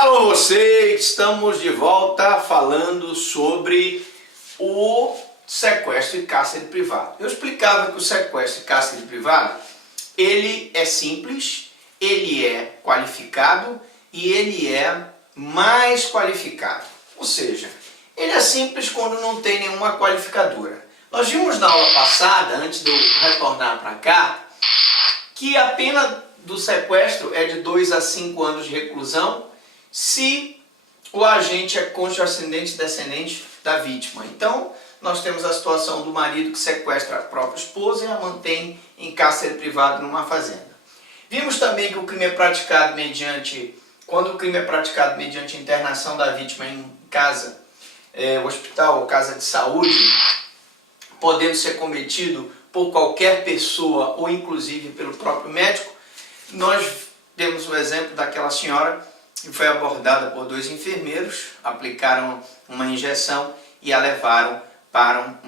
Alô você, estamos de volta falando sobre o sequestro e cárcere privado. Eu explicava que o sequestro e cárcere privado, ele é simples, ele é qualificado e ele é mais qualificado. Ou seja, ele é simples quando não tem nenhuma qualificadora. Nós vimos na aula passada, antes de eu retornar para cá, que a pena do sequestro é de 2 a 5 anos de reclusão se o agente é cônjuge, ascendente e descendente da vítima. Então, nós temos a situação do marido que sequestra a própria esposa e a mantém em cárcere privado numa fazenda. Vimos também que o crime é praticado quando o crime é praticado mediante internação da vítima em casa, hospital ou casa de saúde, podendo ser cometido por qualquer pessoa ou inclusive pelo próprio médico. Nós temos o exemplo daquela senhora que foi abordada por 2 enfermeiros, aplicaram uma injeção e a levaram para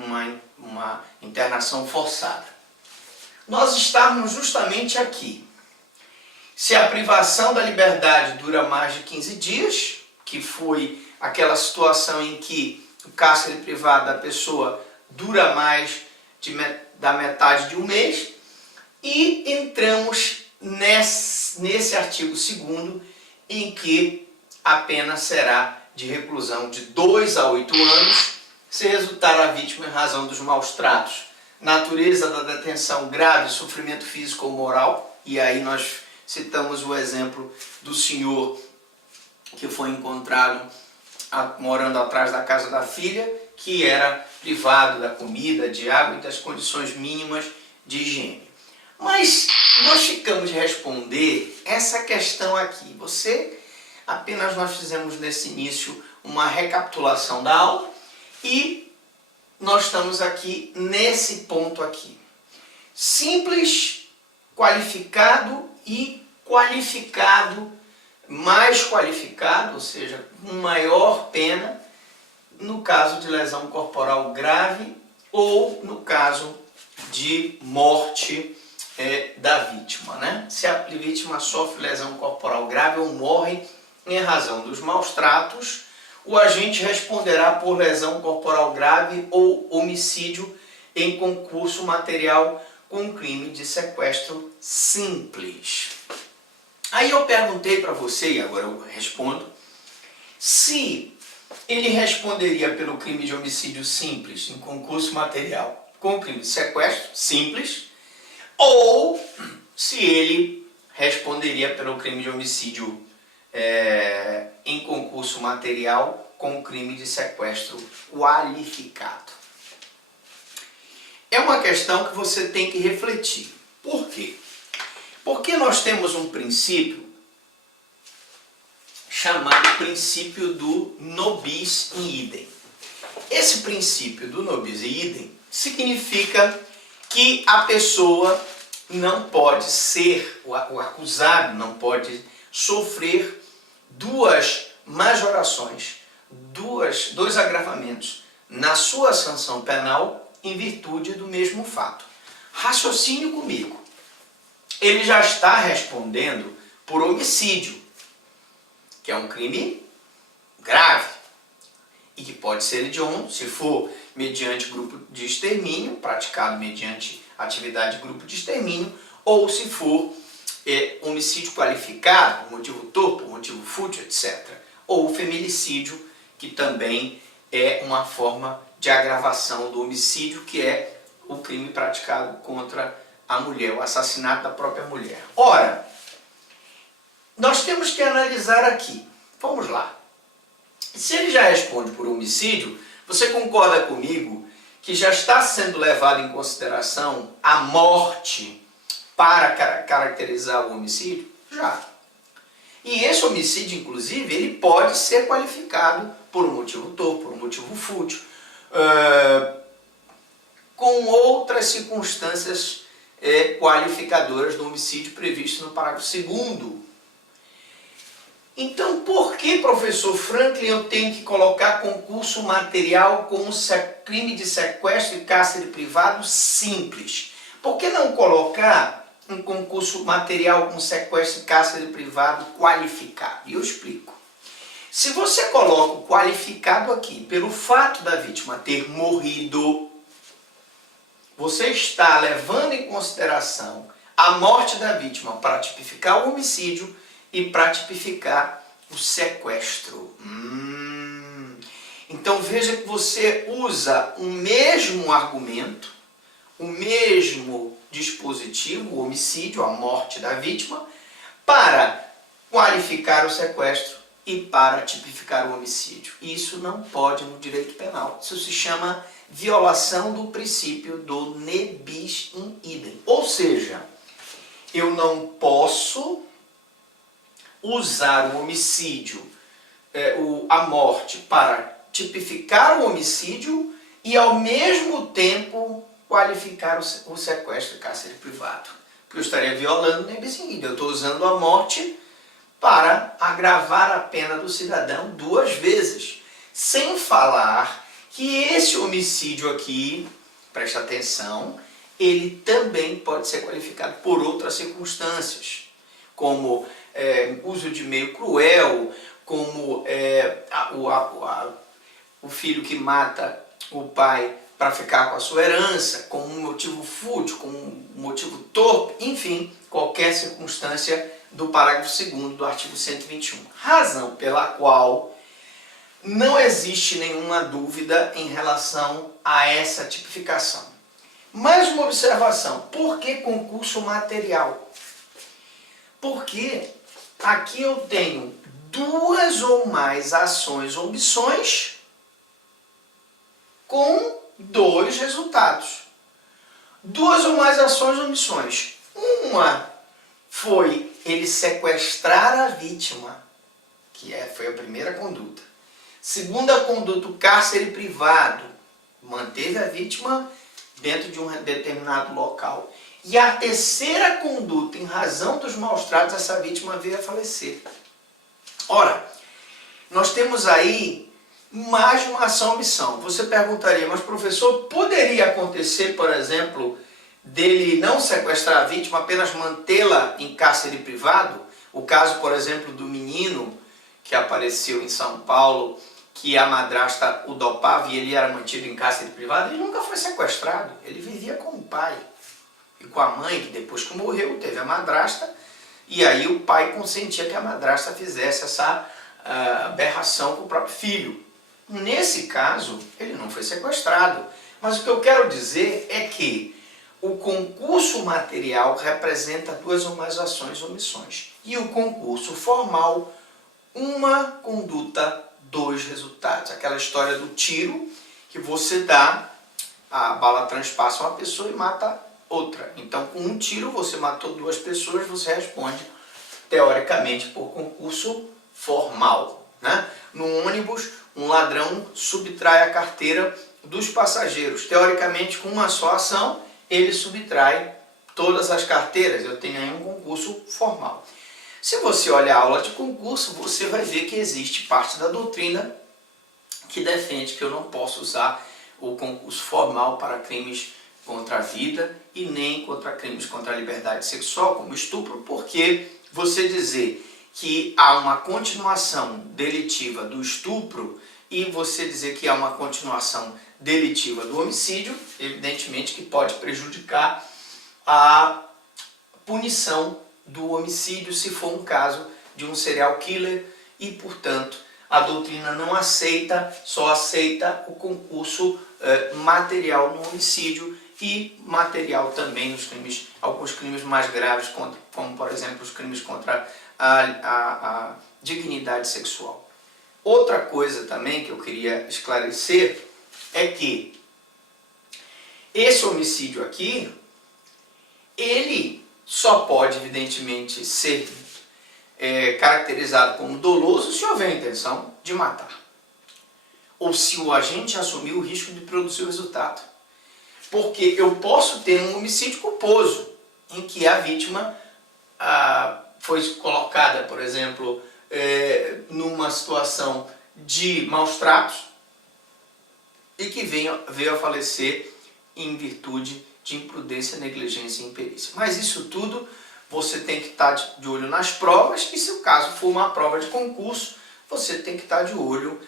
uma internação forçada. Nós estamos justamente aqui. Se a privação da liberdade dura mais de 15 dias, que foi aquela situação em que o cárcere privado da pessoa dura mais da metade de um mês, e entramos nesse artigo 2º, em que a pena será de reclusão de 2 a 8 anos, se resultar a vítima em razão dos maus tratos, natureza da detenção grave, sofrimento físico ou moral, e aí nós citamos o exemplo do senhor que foi encontrado morando atrás da casa da filha, que era privado da comida, de água e das condições mínimas de higiene. Mas nós ficamos de responder essa questão aqui. Apenas nós fizemos nesse início uma recapitulação da aula e nós estamos aqui nesse ponto aqui. Simples, qualificado e qualificado, mais qualificado, ou seja, com maior pena, no caso de lesão corporal grave ou no caso de morte da vítima, né? Se a vítima sofre lesão corporal grave ou morre em razão dos maus tratos, o agente responderá por lesão corporal grave ou homicídio em concurso material com crime de sequestro simples. Aí eu perguntei para você, e agora eu respondo, se ele responderia pelo crime de homicídio simples em concurso material com crime de sequestro simples, ou se ele responderia pelo crime de homicídio em concurso material com crime de sequestro qualificado. É uma questão que você tem que refletir. Por quê? Porque nós temos um princípio chamado princípio do nobis in idem. Esse princípio do nobis in idem significa que a pessoa não pode ser, o acusado não pode sofrer 2 majorações, 2 agravamentos na sua sanção penal em virtude do mesmo fato. Raciocine comigo. Ele já está respondendo por homicídio, que é um crime grave e que pode ser hediondo se for mediante grupo de extermínio, praticado mediante atividade de grupo de extermínio, ou se for homicídio qualificado, por motivo torpe, por motivo fútil, etc. Ou feminicídio, que também é uma forma de agravação do homicídio, que é o crime praticado contra a mulher, o assassinato da própria mulher. Ora, nós temos que analisar aqui. Vamos lá. Se ele já responde por homicídio, você concorda comigo que já está sendo levado em consideração a morte para caracterizar o homicídio? Já. E esse homicídio, inclusive, ele pode ser qualificado por um motivo torpe, por um motivo fútil, com outras circunstâncias qualificadoras do homicídio previsto no parágrafo 2º. Então, por que, professor Franklin, eu tenho que colocar concurso material com crime de sequestro e cárcere privado simples? Por que não colocar um concurso material com sequestro e cárcere privado qualificado? E eu explico. Se você coloca o qualificado aqui pelo fato da vítima ter morrido, você está levando em consideração a morte da vítima para tipificar o homicídio e para tipificar o sequestro. Então veja que você usa o mesmo argumento, o mesmo dispositivo, o homicídio, a morte da vítima, para qualificar o sequestro e para tipificar o homicídio. Isso não pode no direito penal. Isso se chama violação do princípio do ne bis in idem. Ou seja, eu não posso usar o homicídio, a morte, para tipificar o homicídio e ao mesmo tempo qualificar o sequestro e cárcere privado. Porque eu estaria violando o ne bis in idem. Eu estou usando a morte para agravar a pena do cidadão 2 vezes. Sem falar que esse homicídio aqui, presta atenção, ele também pode ser qualificado por outras circunstâncias, como uso de meio cruel, como o filho que mata o pai para ficar com a sua herança, com um motivo fútil, com um motivo torpe, enfim, qualquer circunstância do parágrafo 2º do artigo 121. Razão pela qual não existe nenhuma dúvida em relação a essa tipificação. Mais uma observação: por que concurso material? Porque aqui eu tenho 2 ou mais ações ou omissões com 2 resultados. 2 ou mais ações ou omissões. Uma foi ele sequestrar a vítima, que foi a primeira conduta. Segunda conduta, o cárcere privado, manteve a vítima dentro de um determinado local. E a terceira conduta, em razão dos maus tratos, essa vítima veio a falecer. Ora, nós temos aí mais de uma ação ou omissão. Você perguntaria, mas professor, poderia acontecer, por exemplo, dele não sequestrar a vítima, apenas mantê-la em cárcere privado? O caso, por exemplo, do menino que apareceu em São Paulo, que a madrasta o dopava e ele era mantido em cárcere privado, ele nunca foi sequestrado, ele vivia com o pai e com a mãe, que depois que morreu teve a madrasta, e aí o pai consentia que a madrasta fizesse essa aberração com o próprio filho. Nesse caso, ele não foi sequestrado, mas o que eu quero dizer é que o concurso material representa 2 ou mais ações ou omissões. E o concurso formal, uma conduta, 2 resultados. Aquela história do tiro, que você dá, a bala transpassa uma pessoa e mata outra. Então, com um tiro, você matou 2 pessoas, você responde, teoricamente, por concurso formal, né? No ônibus, um ladrão subtrai a carteira dos passageiros. Teoricamente, com uma só ação, ele subtrai todas as carteiras. Eu tenho aí um concurso formal. Se você olhar a aula de concurso, você vai ver que existe parte da doutrina que defende que eu não posso usar o concurso formal para crimes contra a vida e nem contra crimes contra a liberdade sexual, como estupro, porque você dizer que há uma continuação delitiva do estupro e você dizer que há uma continuação delitiva do homicídio, evidentemente que pode prejudicar a punição do homicídio se for um caso de um serial killer e, portanto, a doutrina não aceita, só aceita o concurso material no homicídio e material também nos crimes, alguns crimes mais graves, como por exemplo os crimes contra a dignidade sexual. Outra coisa também que eu queria esclarecer é que esse homicídio aqui, ele só pode, evidentemente, ser caracterizado como doloso se houver a intenção de matar. Ou se o agente assumir o risco de produzir o resultado. Porque eu posso ter um homicídio culposo, em que a vítima foi colocada, por exemplo, numa situação de maus tratos e que veio a falecer em virtude de imprudência, negligência e imperícia. Mas isso tudo você tem que estar de olho nas provas e, se o caso for uma prova de concurso, você tem que estar de olho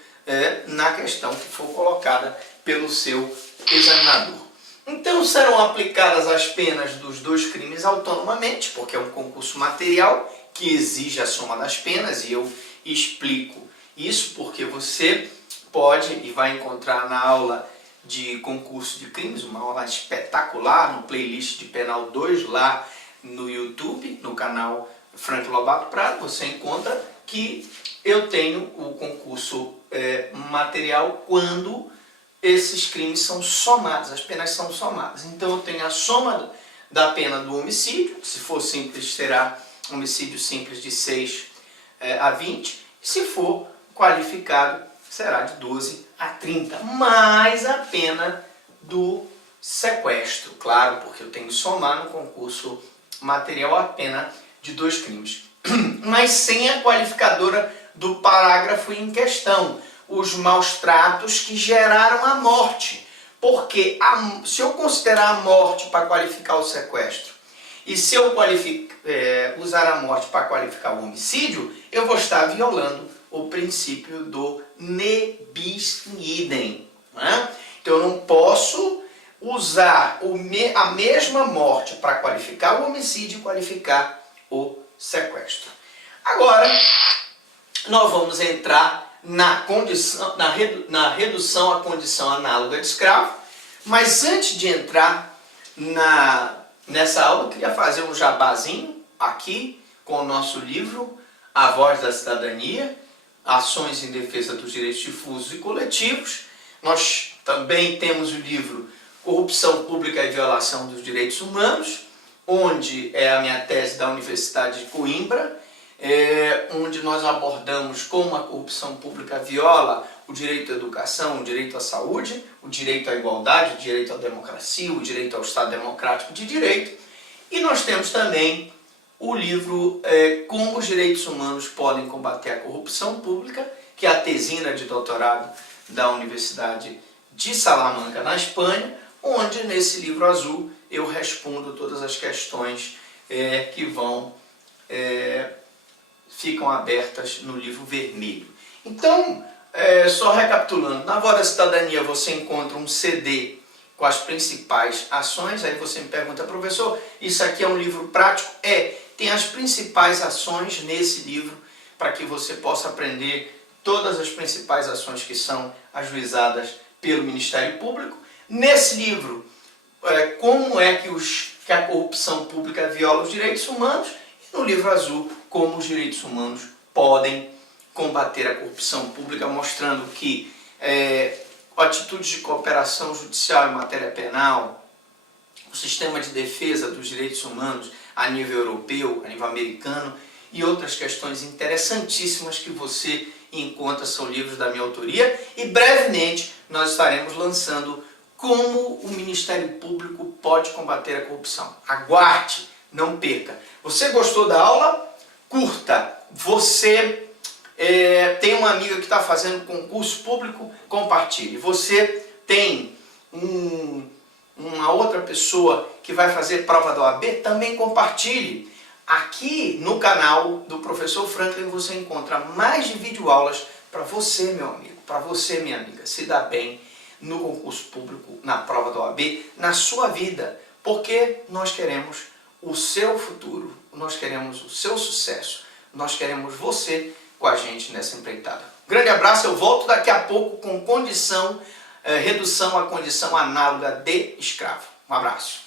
na questão que for colocada pelo seu examinador. Então serão aplicadas as penas dos dois crimes autonomamente, porque é um concurso material que exige a soma das penas, e eu explico isso porque você pode e vai encontrar na aula de concurso de crimes, uma aula espetacular no playlist de Penal 2 lá no YouTube, no canal Franklin Lobato Prado. Você encontra que eu tenho o concurso material quando esses crimes são somados, as penas são somadas. Então eu tenho a soma da pena do homicídio, se for simples será homicídio simples de 6 a 20, e se for qualificado será de 12 a 30, mais a pena do sequestro, claro, porque eu tenho que somar no concurso material a pena de 2 crimes. Mas sem a qualificadora do parágrafo em questão, os maus tratos que geraram a morte. Porque se eu considerar a morte para qualificar o sequestro, e se eu usar a morte para qualificar o homicídio, eu vou estar violando o princípio do ne bis in idem. Né? Então eu não posso usar a mesma morte para qualificar o homicídio e qualificar o sequestro. Agora, nós vamos entrar na redução à condição análoga de escravo, mas antes de entrar nessa aula, eu queria fazer um jabazinho aqui com o nosso livro A Voz da Cidadania, Ações em Defesa dos Direitos Difusos e Coletivos. Nós também temos o livro Corrupção Pública e Violação dos Direitos Humanos, onde é a minha tese da Universidade de Coimbra, onde nós abordamos como a corrupção pública viola o direito à educação, o direito à saúde, o direito à igualdade, o direito à democracia, o direito ao Estado Democrático de Direito. E nós temos também o livro Como os Direitos Humanos Podem Combater a Corrupção Pública, que é a tesina de doutorado da Universidade de Salamanca, na Espanha, onde nesse livro azul eu respondo todas as questões que ficam abertas no livro vermelho. Então, só recapitulando, na Voz da Cidadania você encontra um CD com as principais ações. Aí você me pergunta, professor, isso aqui é um livro prático? Tem as principais ações nesse livro para que você possa aprender todas as principais ações que são ajuizadas pelo Ministério Público. Nesse livro, como é que a corrupção pública viola os direitos humanos, e no livro azul, como os direitos humanos podem combater a corrupção pública, mostrando que atitudes de cooperação judicial em matéria penal, o sistema de defesa dos direitos humanos a nível europeu, a nível americano, e outras questões interessantíssimas que você encontra, são livros da minha autoria, e brevemente nós estaremos lançando como o Ministério Público pode combater a corrupção. Aguarde, não perca. Você gostou da aula? Curta. Você tem uma amiga que está fazendo concurso público? Compartilhe. Você tem uma outra pessoa que vai fazer prova da OAB? Também compartilhe. Aqui no canal do Professor Franklin você encontra mais de videoaulas para você, meu amigo, para você, minha amiga, se dar bem no concurso público, na prova da OAB, na sua vida, porque nós queremos o seu futuro, nós queremos o seu sucesso, nós queremos você com a gente nessa empreitada. Grande abraço, eu volto daqui a pouco com redução à condição análoga de escravo. Um abraço.